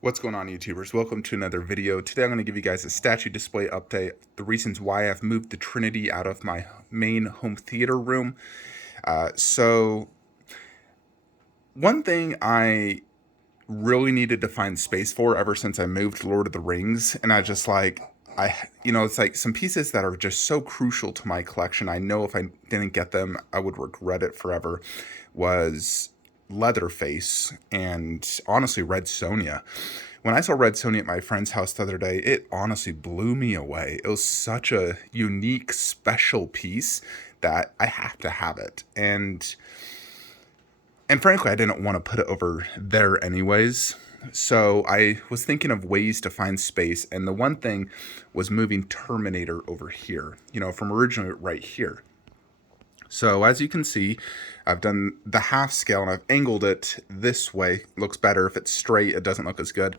What's going on, YouTubers? Welcome to another video. Today I'm going to give you guys a statue display update, the reasons why I've moved the Trinity out of my main home theater room. So one thing I really needed to find space for ever since I moved Lord of the Rings, and it's like some pieces that are just so crucial to my collection. I know if I didn't get them, I would regret it forever, was Leatherface and honestly Red Sonja. When I saw Red Sonja at my friend's house the other day, it honestly blew me away. It was such a unique, special piece that I have to have it. And frankly, I didn't want to put it over there anyways. So I was thinking of ways to find space, and the one thing was moving Terminator over here, from originally right here. So as you can see, I've done the half scale and I've angled it this way. Looks better. If it's straight, it doesn't look as good.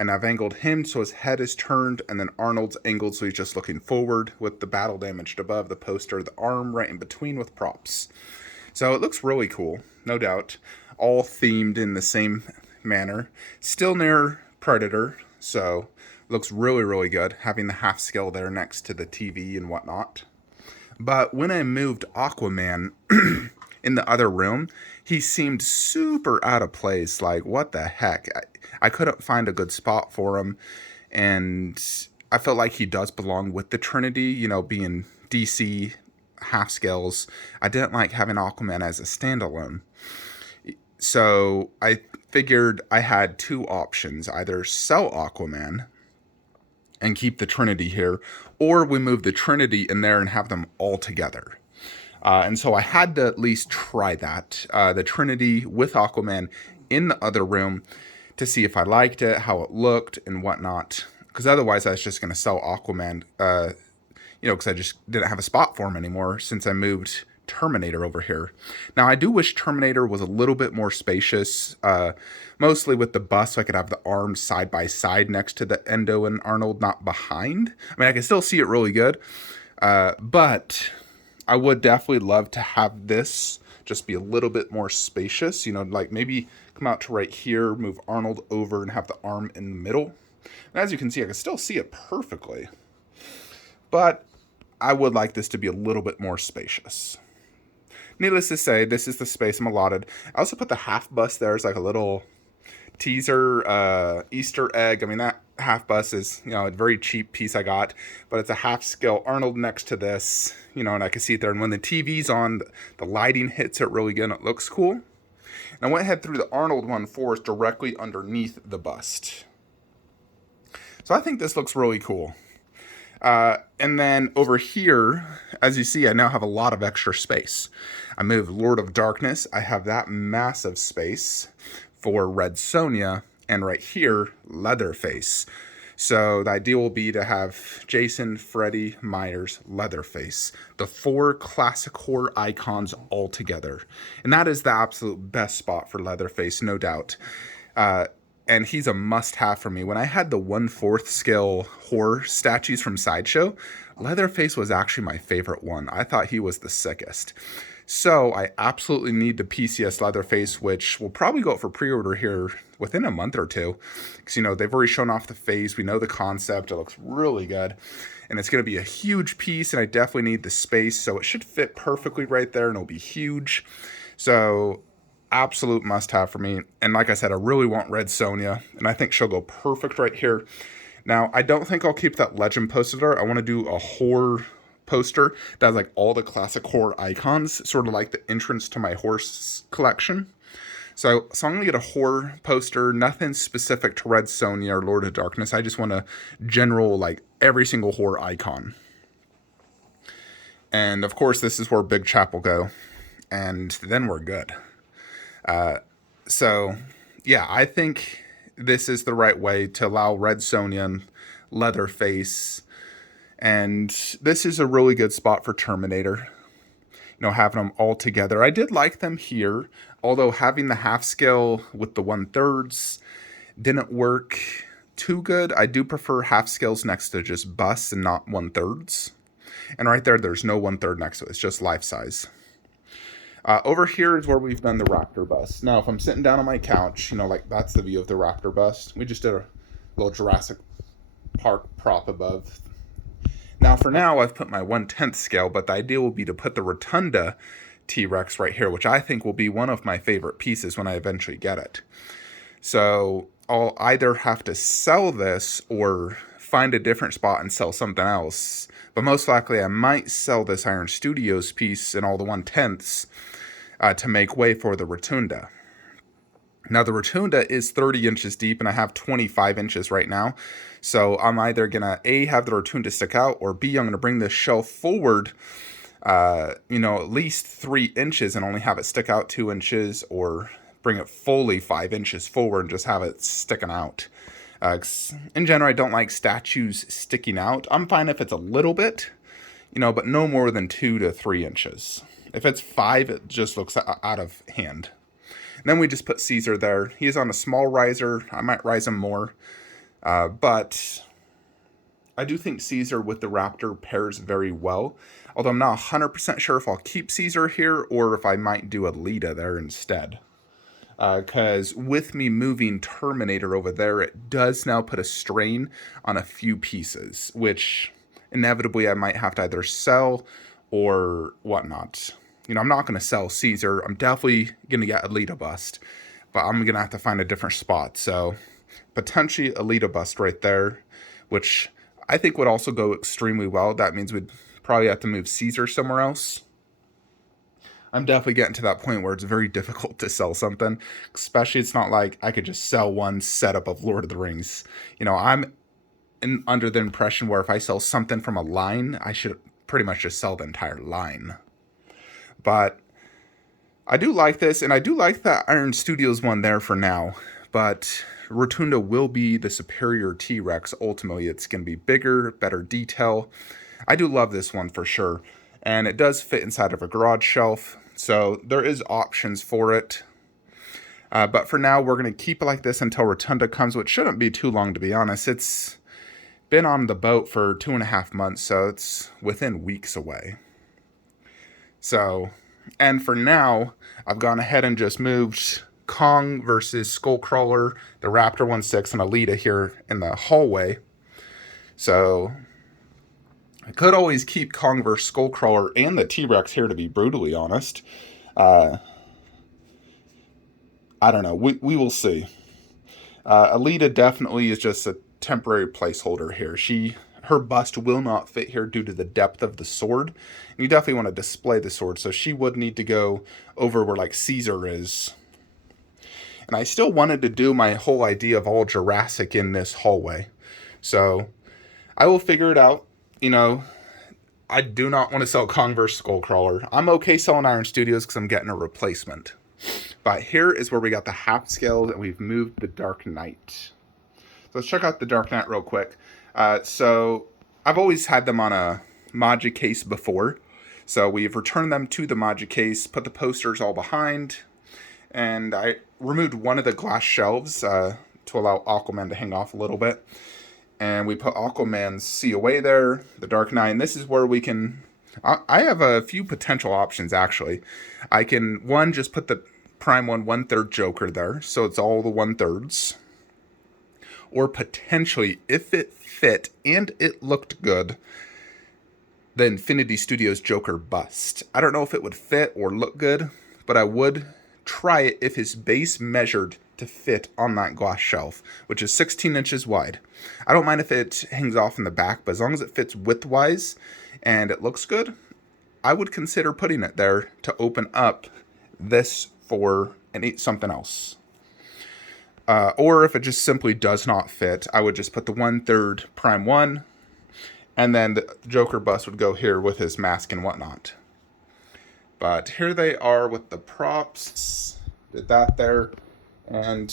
And I've angled him so his head is turned, and then Arnold's angled so he's just looking forward with the battle damaged above, the poster, the arm right in between with props. So it looks really cool, no doubt. All themed in the same manner. Still near Predator, so looks really, really good, having the half scale there next to the TV and whatnot. But when I moved Aquaman in the other room, he seemed super out of place. Like, what the heck? I couldn't find a good spot for him. And I felt like he does belong with the Trinity, being DC half scales. I didn't like having Aquaman as a standalone. So I figured I had two options: either sell Aquaman and keep the Trinity here, or we move the Trinity in there and have them all together. And so I had to at least try that. The Trinity with Aquaman in the other room to see if I liked it, how it looked, and whatnot. Because otherwise I was just going to sell Aquaman, because I just didn't have a spot for him anymore since I moved Terminator over here. Now, I do wish Terminator was a little bit more spacious, mostly with the bust, so I could have the arms side by side next to the Endo and Arnold, not behind. I mean, I can still see it really good, but I would definitely love to have this just be a little bit more spacious, like maybe come out to right here, move Arnold over, and have the arm in the middle. And as you can see, I can still see it perfectly, but I would like this to be a little bit more spacious. Needless to say, this is the space I'm allotted. I also put the half bust there as like a little teaser Easter egg. I mean, that half bust is, a very cheap piece I got, but it's a half scale Arnold next to this, and I can see it there. And when the TV's on, the lighting hits it really good and it looks cool. And I went ahead through the Arnold one for it directly underneath the bust. So I think this looks really cool. And then over here, as you see, I now have a lot of extra space. I moved Lord of Darkness. I have that massive space for Red Sonja, and right here, Leatherface. So the idea will be to have Jason, Freddy, Myers, Leatherface, the four classic horror icons all together. And that is the absolute best spot for Leatherface, no doubt. And he's a must-have for me. When I had the 1/4 scale horror statues from Sideshow, Leatherface was actually my favorite one. I thought he was the sickest. So I absolutely need the PCS Leatherface, which will probably go up for pre-order here within a month or two. Because, they've already shown off the face. We know the concept. It looks really good. And it's going to be a huge piece, and I definitely need the space. So it should fit perfectly right there, and it'll be huge. So absolute must-have for me. And like I said, I really want Red Sonja, and I think she'll go perfect right here. Now, I don't think I'll keep that Legend poster. I want to do a horror poster that has like all the classic horror icons, sort of like the entrance to my horse collection. So I'm gonna get a horror poster, nothing specific to Red Sonja or Lord of Darkness. I just want a general, like, every single horror icon. And of course, this is where Big Chap will go, and then we're good. So yeah, I think this is the right way to allow Red Sonja and Leatherface, and this is a really good spot for Terminator, having them all together. I did like them here, although having the half scale with the 1/3 didn't work too good. I do prefer half scales next to just busts and not 1/3. And right there, there's no 1/3 next to it. It's just life size. Over here is where we've done the raptor bust. Now, if I'm sitting down on my couch, like that's the view of the raptor bust. We just did a little Jurassic Park prop above. Now, for now, I've put my 1/10 scale, but the idea will be to put the Rotunda T-Rex right here, which I think will be one of my favorite pieces when I eventually get it. So I'll either have to sell this or find a different spot and sell something else. But most likely I might sell this Iron Studios piece and all the 1/10s to make way for the Rotunda. Now the Rotunda is 30 inches deep and I have 25 inches right now. So I'm either going to A, have the Rotunda stick out, or B, I'm going to bring this shelf forward at least 3 inches and only have it stick out 2 inches, or bring it fully 5 inches forward and just have it sticking out. In general, I don't like statues sticking out. I'm fine if it's a little bit, but no more than 2 to 3 inches. If it's 5, it just looks out of hand. And then we just put Caesar there. He's on a small riser. I might rise him more. But I do think Caesar with the Raptor pairs very well. Although I'm not 100% sure if I'll keep Caesar here or if I might do a Lita there instead. Because with me moving Terminator over there, it does now put a strain on a few pieces, which inevitably I might have to either sell or whatnot. I'm not going to sell Caesar. I'm definitely going to get a Lita bust, but I'm going to have to find a different spot. So potentially a Lita bust right there, which I think would also go extremely well. That means we'd probably have to move Caesar somewhere else. I'm definitely getting to that point where it's very difficult to sell something, especially it's not like I could just sell one setup of Lord of the Rings. I'm under the impression where if I sell something from a line, I should pretty much just sell the entire line. But I do like this, and I do like that Iron Studios one there for now. But Rotunda will be the superior T-Rex. Ultimately, it's going to be bigger, better detail. I do love this one for sure. And it does fit inside of a garage shelf. So there is options for it. But for now, we're going to keep it like this until Rotunda comes, which shouldn't be too long, to be honest. It's been on the boat for 2.5 months, so it's within weeks away. So, and for now, I've gone ahead and just moved Kong versus Skullcrawler, the Raptor 1/6, and Alita here in the hallway. So I could always keep Kong vs. Skullcrawler and the T-Rex here, to be brutally honest. I don't know. We will see. Alita definitely is just a temporary placeholder here. Her bust will not fit here due to the depth of the sword. And you definitely want to display the sword, so she would need to go over where like Caesar is. And I still wanted to do my whole idea of all Jurassic in this hallway. So I will figure it out. I do not want to sell Kong vs. Skullcrawler. I'm okay selling Iron Studios because I'm getting a replacement. But here is where we got the half scale and we've moved the Dark Knight. So let's check out the Dark Knight real quick. So I've always had them on a Maji case before. So we've returned them to the Maji case, put the posters all behind, and I removed one of the glass shelves to allow Aquaman to hang off a little bit. And we put Aquaman's COA there, the Dark Knight, and this is where we can... I have a few potential options, actually. I can, one, just put the Prime 1/3 Joker there, so it's all the 1/3s. Or potentially, if it fit and it looked good, the Infinity Studios Joker bust. I don't know if it would fit or look good, but I would try it if his base measured to fit on that glass shelf, which is 16 inches wide. I don't mind if it hangs off in the back, but as long as it fits width-wise and it looks good, I would consider putting it there to open up this for something else. Or if it just simply does not fit, I would just put the 1/3 Prime 1, and then the Joker bust would go here with his mask and whatnot. But here they are with the props. Did that there. And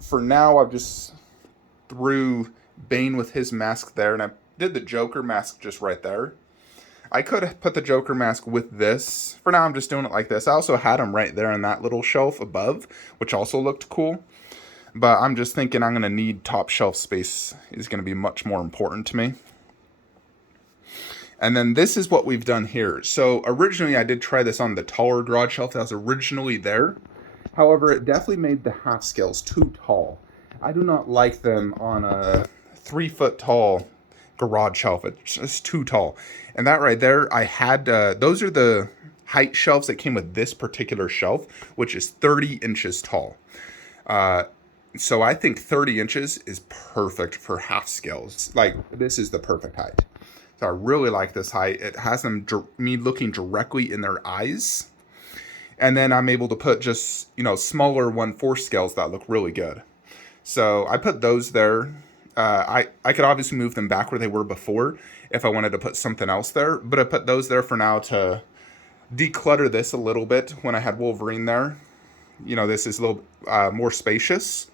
for now, I've just threw Bane with his mask there, and I did the Joker mask just right there. I could have put the Joker mask with this. For now, I'm just doing it like this. I also had him right there in that little shelf above, which also looked cool. But I'm just thinking I'm going to need top shelf space. Is going to be much more important to me. And then this is what we've done here. So originally I did try this on the taller garage shelf that was originally there. However, it definitely made the half scales too tall. I do not like them on a 3-foot tall garage shelf. It's just too tall. And that right there, I had, those are the height shelves that came with this particular shelf, which is 30 inches tall. So I think 30 inches is perfect for half scales. Like, this is the perfect height. So I really like this height. It has them me looking directly in their eyes. And then I'm able to put just, smaller 1/4 scales that look really good. So I put those there. I could obviously move them back where they were before if I wanted to put something else there. But I put those there for now to declutter this a little bit when I had Wolverine there. This is a little more spacious.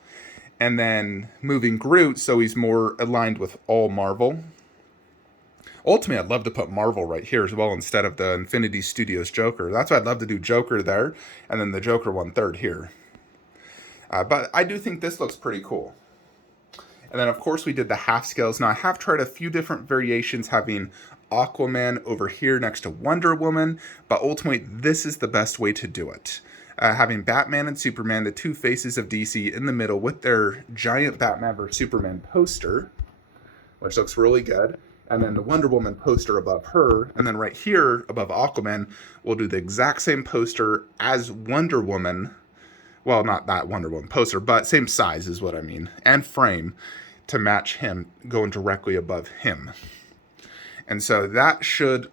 And then moving Groot so he's more aligned with all Marvel. Ultimately, I'd love to put Marvel right here as well instead of the Infinity Studios Joker. That's why I'd love to do Joker there, and then the Joker 1/3 here. But I do think this looks pretty cool. And then, of course, we did the half scales. Now, I have tried a few different variations, having Aquaman over here next to Wonder Woman, but ultimately, this is the best way to do it. Having Batman and Superman, the two faces of DC, in the middle with their giant Batman vs. Superman poster, which looks really good. And then the Wonder Woman poster above her. And then right here above Aquaman, we'll do the exact same poster as Wonder Woman. Well, not that Wonder Woman poster, but same size is what I mean. And frame to match him going directly above him. And so that should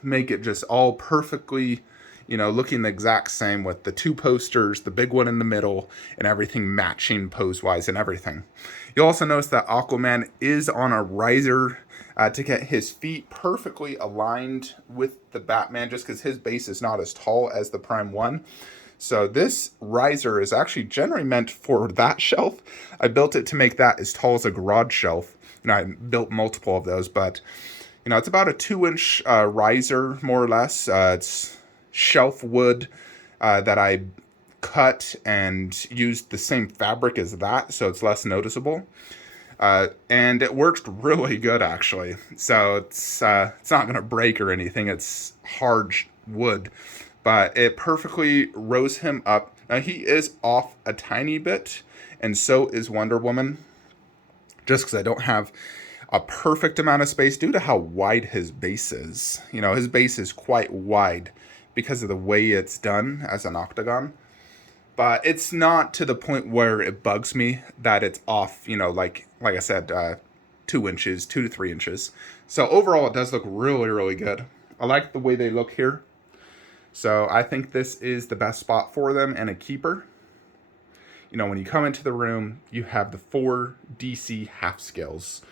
make it just all perfectly, looking the exact same with the two posters, the big one in the middle, and everything matching pose-wise and everything. You'll also notice that Aquaman is on a riser to get his feet perfectly aligned with the Batman, just because his base is not as tall as the Prime 1. So this riser is actually generally meant for that shelf. I built it to make that as tall as a garage shelf. I built multiple of those, but it's about a 2-inch riser, more or less. It's shelf wood that I cut and used the same fabric as that, so it's less noticeable. And it worked really good, actually. So it's not going to break or anything. It's hard wood. But it perfectly rose him up. Now, he is off a tiny bit, and so is Wonder Woman. Just because I don't have a perfect amount of space due to how wide his base is. His base is quite wide because of the way it's done as an octagon. But it's not to the point where it bugs me that it's off, like I said, 2 inches, 2 to 3 inches. So overall, it does look really, really good. I like the way they look here. So I think this is the best spot for them and a keeper. When you come into the room, you have the 4 DC half scales.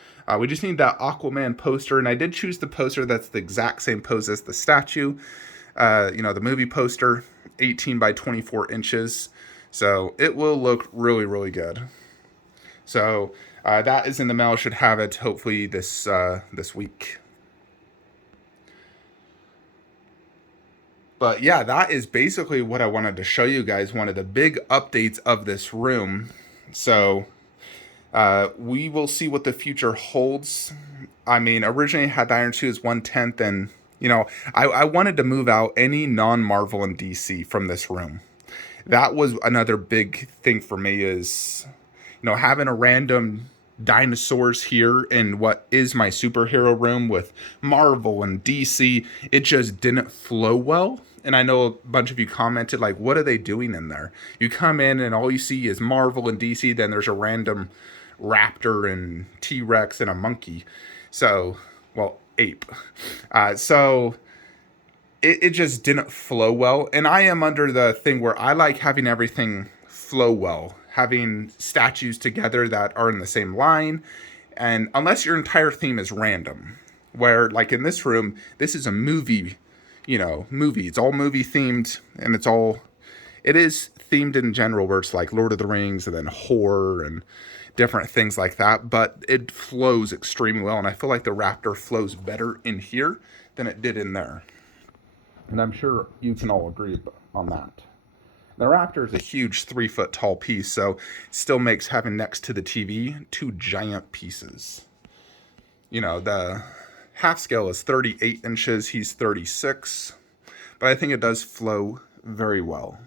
We just need that Aquaman poster, and I did choose the poster that's the exact same pose as the statue. The movie poster, 18 by 24 inches. So it will look really, really good. So that is in the mail. Should have it hopefully this week. But yeah, that is basically what I wanted to show you guys. One of the big updates of this room. So we will see what the future holds. I mean, originally I had the Iron Suit as 1/10, and I wanted to move out any non-Marvel and DC from this room. That was another big thing for me is, having a random dinosaurs here in what is my superhero room with Marvel and DC, it just didn't flow well. And I know a bunch of you commented, like, what are they doing in there? You come in and all you see is Marvel and DC, then there's a random raptor and T-Rex and a monkey. So, well, ape. So it just didn't flow well. And I am under the thing where I like having everything flow well, having statues together that are in the same line. And unless your entire theme is random, where like in this room, this is a movie, movie. It's all movie themed, and it is themed in general, where it's like Lord of the Rings and then horror and different things like that, but it flows extremely well. And I feel like the raptor flows better in here than it did in there. And I'm sure you can all agree on that. The raptor is a huge 3-foot tall piece, so it still makes having next to the TV 2 giant pieces. The half scale is 38 inches. He's 36. But I think it does flow very well.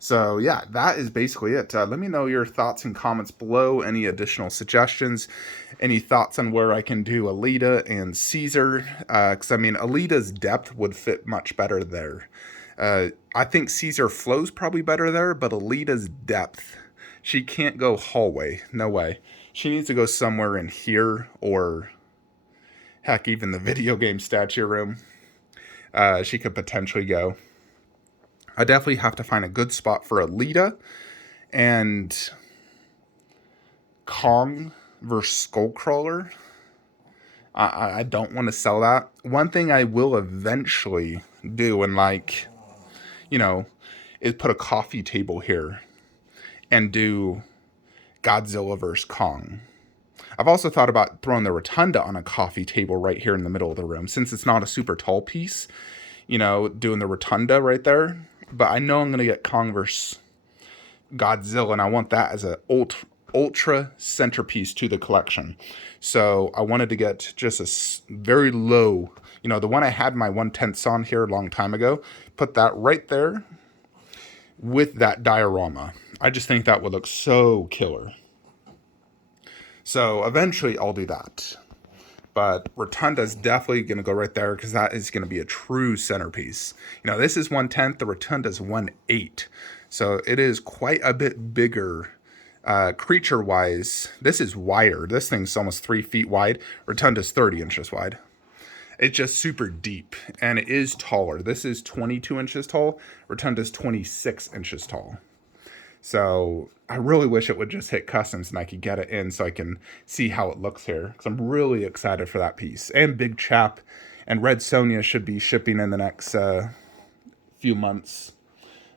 So yeah, that is basically it. Let me know your thoughts and comments below. Any additional suggestions? Any thoughts on where I can do Alita and Caesar? Because I mean, Alita's depth would fit much better there. I think Caesar flows probably better there, but Alita's depth, she can't go hallway. No way. She needs to go somewhere in here, or heck, even the video game statue room. She could potentially go. I definitely have to find a good spot for Alita, and Kong versus Skullcrawler. I don't want to sell that. One thing I will eventually do, and like, you know, is put a coffee table here and do Godzilla vs. Kong. I've also thought about throwing the rotunda on a coffee table right here in the middle of the room, since it's not a super tall piece, you know, doing the rotunda right there. But I know I'm going to get Kong vs. Godzilla, and I want that as an ultra centerpiece to the collection. So I wanted to get just a very low, you know, the one I had my 1/10 on here a long time ago, put that right there with that diorama. I just think that would look so killer. So eventually I'll do that. But Rotunda is definitely going to go right there, because that is going to be a true centerpiece. You know, this is 1/10, the Rotunda is 1/8. So it is quite a bit bigger creature-wise. This is wider. This thing's almost 3 feet wide. Rotunda's 30 inches wide. It's just super deep, and it is taller. This is 22 inches tall. Rotunda's 26 inches tall. So I really wish it would just hit customs and I could get it in so I can see how it looks here, because I'm really excited for that piece. And Big Chap and Red Sonja should be shipping in the next few months.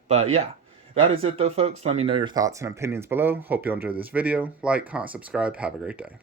But yeah, that is it though, folks. Let me know your thoughts and opinions below. Hope you enjoyed this video. Like, comment, subscribe. Have a great day.